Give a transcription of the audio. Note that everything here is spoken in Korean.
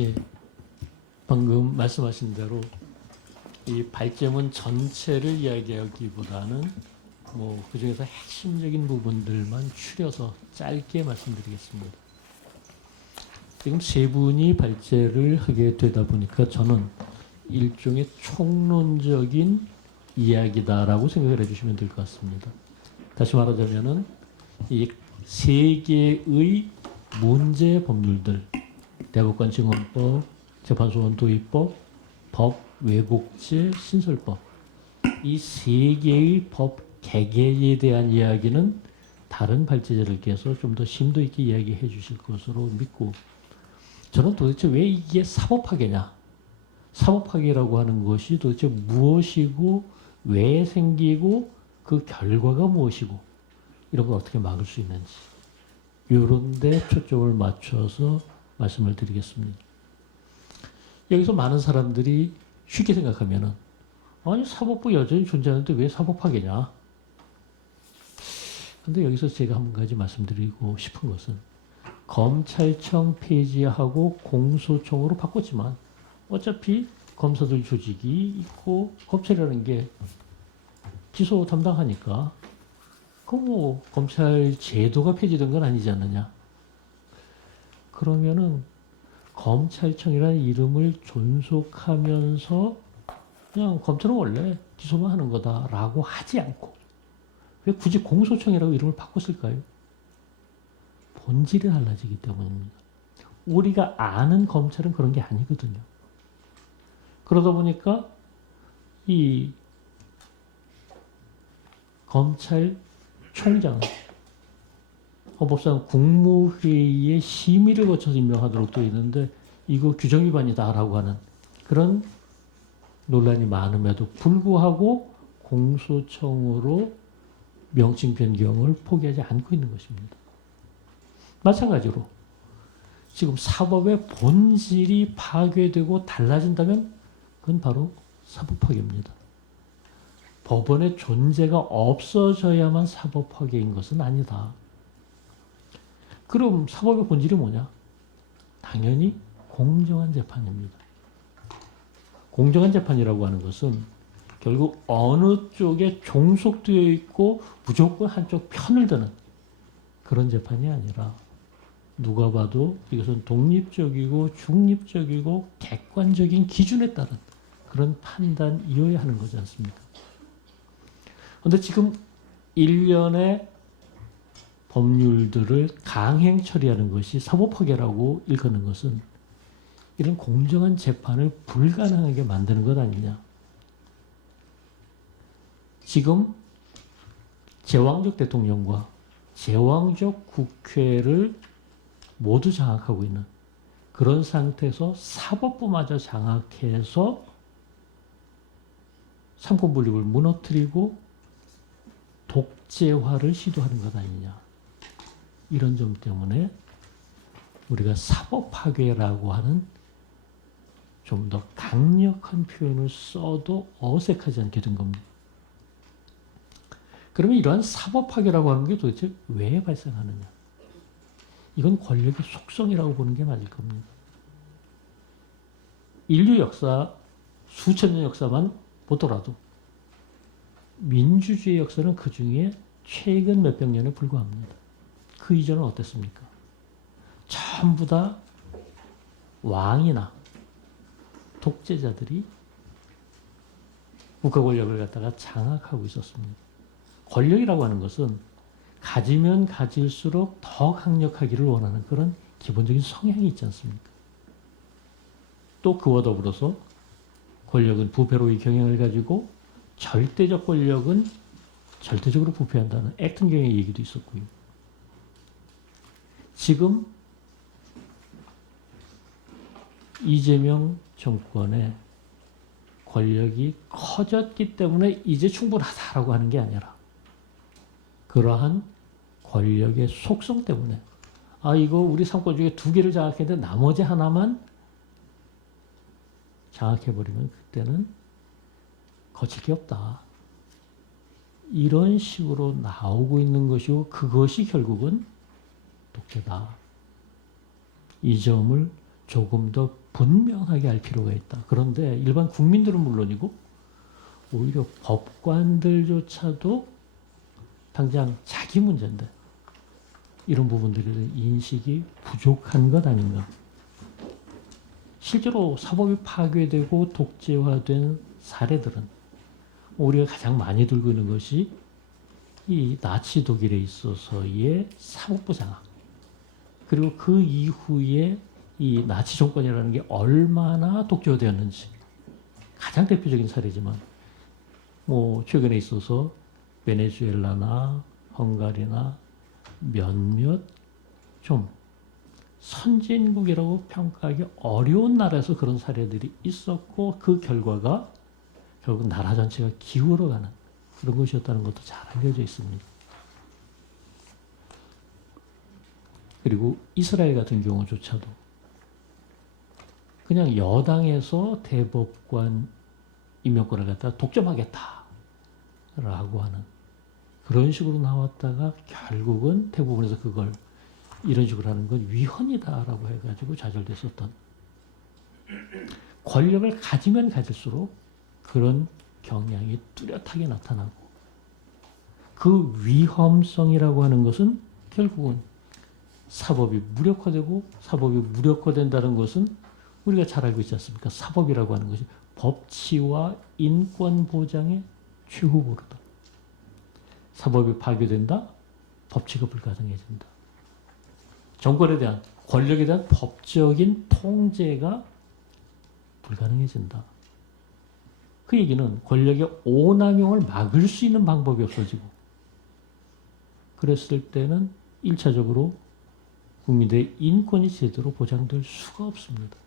예, 방금 말씀하신 대로 이 발제문 전체를 이야기하기보다는 뭐 그중에서 핵심적인 부분들만 추려서 짧게 말씀드리겠습니다. 지금 세 분이 발제를 하게 되다 보니까 저는 일종의 총론적인 이야기다라고 생각을 해주시면 될 것 같습니다. 다시 말하자면은 이 세 개의 문제 법률들, 대법관 증언법, 재판소원 도입법, 법 왜곡죄 신설법, 이 세 개의 법 개개에 대한 이야기는 다른 발제자들께서 좀 더 심도 있게 이야기해 주실 것으로 믿고, 저는 도대체 왜 이게 사법학계냐, 사법학계라고 하는 것이 도대체 무엇이고 왜 생기고 그 결과가 무엇이고 이런 걸 어떻게 막을 수 있는지, 이런 데 초점을 맞춰서 말씀을 드리겠습니다. 여기서 많은 사람들이 쉽게 생각하면은, 아니 사법부 여전히 존재하는데 왜 사법학이냐. 근데 여기서 제가 한 가지 말씀드리고 싶은 것은, 검찰청 폐지하고 공소청으로 바꿨지만 어차피 검사들 조직이 있고 검찰이라는 게 기소 담당하니까 그 뭐 검찰 제도가 폐지된 건 아니지 않느냐. 그러면은 검찰청이라는 이름을 존속하면서 그냥 검찰은 원래 기소만 하는 거다라고 하지 않고 왜 굳이 공소청이라고 이름을 바꿨을까요? 본질이 달라지기 때문입니다. 우리가 아는 검찰은 그런 게 아니거든요. 그러다 보니까 이 검찰총장은 헌법상 국무회의의 심의를 거쳐서 임명하도록 되어 있는데 이거 규정 위반이다라고 하는 그런 논란이 많음에도 불구하고 공소청으로 명칭 변경을 포기하지 않고 있는 것입니다. 마찬가지로 지금 사법의 본질이 파괴되고 달라진다면 그건 바로 사법학계입니다. 법원의 존재가 없어져야만 사법학계인 것은 아니다. 그럼 사법의 본질이 뭐냐? 당연히 공정한 재판입니다. 공정한 재판이라고 하는 것은 결국 어느 쪽에 종속되어 있고 무조건 한쪽 편을 드는 그런 재판이 아니라, 누가 봐도 이것은 독립적이고 중립적이고 객관적인 기준에 따른 그런 판단이어야 하는 거지 않습니까? 그런데 지금 일련의 법률들을 강행 처리하는 것이 사법학계라고 일컫는 것은 이런 공정한 재판을 불가능하게 만드는 것 아니냐. 지금 제왕적 대통령과 제왕적 국회를 모두 장악하고 있는 그런 상태에서 사법부마저 장악해서 삼권 분립을 무너뜨리고 독재화를 시도하는 것 아니냐. 이런 점 때문에 우리가 사법학계라고 하는 좀 더 강력한 표현을 써도 어색하지 않게 된 겁니다. 그러면 이러한 사법학계라고 하는 게 도대체 왜 발생하느냐? 이건 권력의 속성이라고 보는 게 맞을 겁니다. 인류 역사, 수천 년 역사만 보더라도 민주주의 역사는 그 중에 최근 몇백 년에 불과합니다. 그 이전은 어땠습니까? 전부 다 왕이나 독재자들이 국가 권력을 갖다가 장악하고 있었습니다. 권력이라고 하는 것은 가지면 가질수록 더 강력하기를 원하는 그런 기본적인 성향이 있지 않습니까? 또 그와 더불어서 권력은 부패로의 경향을 가지고 절대적 권력은 절대적으로 부패한다는 액턴경의 얘기도 있었고요. 지금 이재명 정권의 권력이 커졌기 때문에 이제 충분하다라고 하는 게 아니라, 그러한 권력의 속성 때문에 이거 우리 삼권 중에 두 개를 장악했는데 나머지 하나만 장악해버리면 그때는 거칠 게 없다. 이런 식으로 나오고 있는 것이고 그것이 결국은 독재다. 이 점을 조금 더 분명하게 할 필요가 있다. 그런데 일반 국민들은 물론이고 오히려 법관들조차도 당장 자기 문제인데 이런 부분들에 대한 인식이 부족한 것 아닌가. 실제로 사법이 파괴되고 독재화된 사례들은 우리가 가장 많이 들고 있는 것이 이 나치 독일에 있어서의 사법부 장악, 그리고 그 이후에 이 나치 정권이라는 게 얼마나 독재화되었는지 가장 대표적인 사례지만, 뭐 최근에 있어서 베네수엘라나 헝가리나 몇몇 좀 선진국이라고 평가하기 어려운 나라에서 그런 사례들이 있었고, 그 결과가 결국 나라 전체가 기울어가는 그런 것이었다는 것도 잘 알려져 있습니다. 그리고 이스라엘 같은 경우조차도 그냥 여당에서 대법관 임명권을 갖다가 독점하겠다라고 하는 그런 식으로 나왔다가 결국은 대부분에서 그걸 이런 식으로 하는 건 위헌이다라고 해가지고 좌절됐었던, 권력을 가지면 가질수록 그런 경향이 뚜렷하게 나타나고, 그 위험성이라고 하는 것은 결국은 사법이 무력화되고, 사법이 무력화된다는 것은 우리가 잘 알고 있지 않습니까? 사법이라고 하는 것이 법치와 인권 보장의 최후보르다. 사법이 파괴된다, 법치가 불가능해진다. 정권에 대한, 권력에 대한 법적인 통제가 불가능해진다. 그 얘기는 권력의 오남용을 막을 수 있는 방법이 없어지고, 그랬을 때는 1차적으로 국민들의 인권이 제대로 보장될 수가 없습니다.